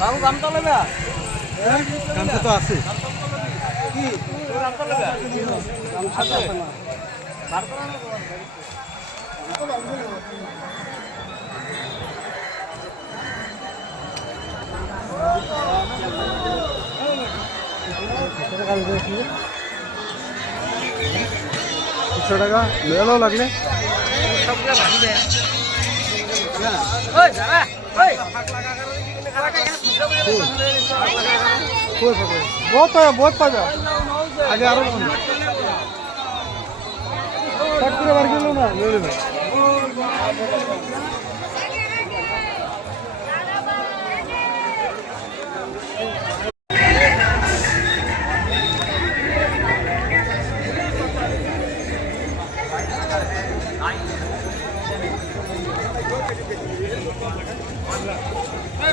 বাবু গামটা নেবে? গামছা তো আছে। কি গামটা নেবে? আছে। দুশো টাকা লেলো লাগলে बहुत बहुत पाजा आगे आरो कट করে বার গেল না ले ले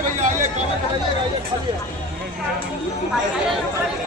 भैया आइए खाना खाइएगा, ये खाइए।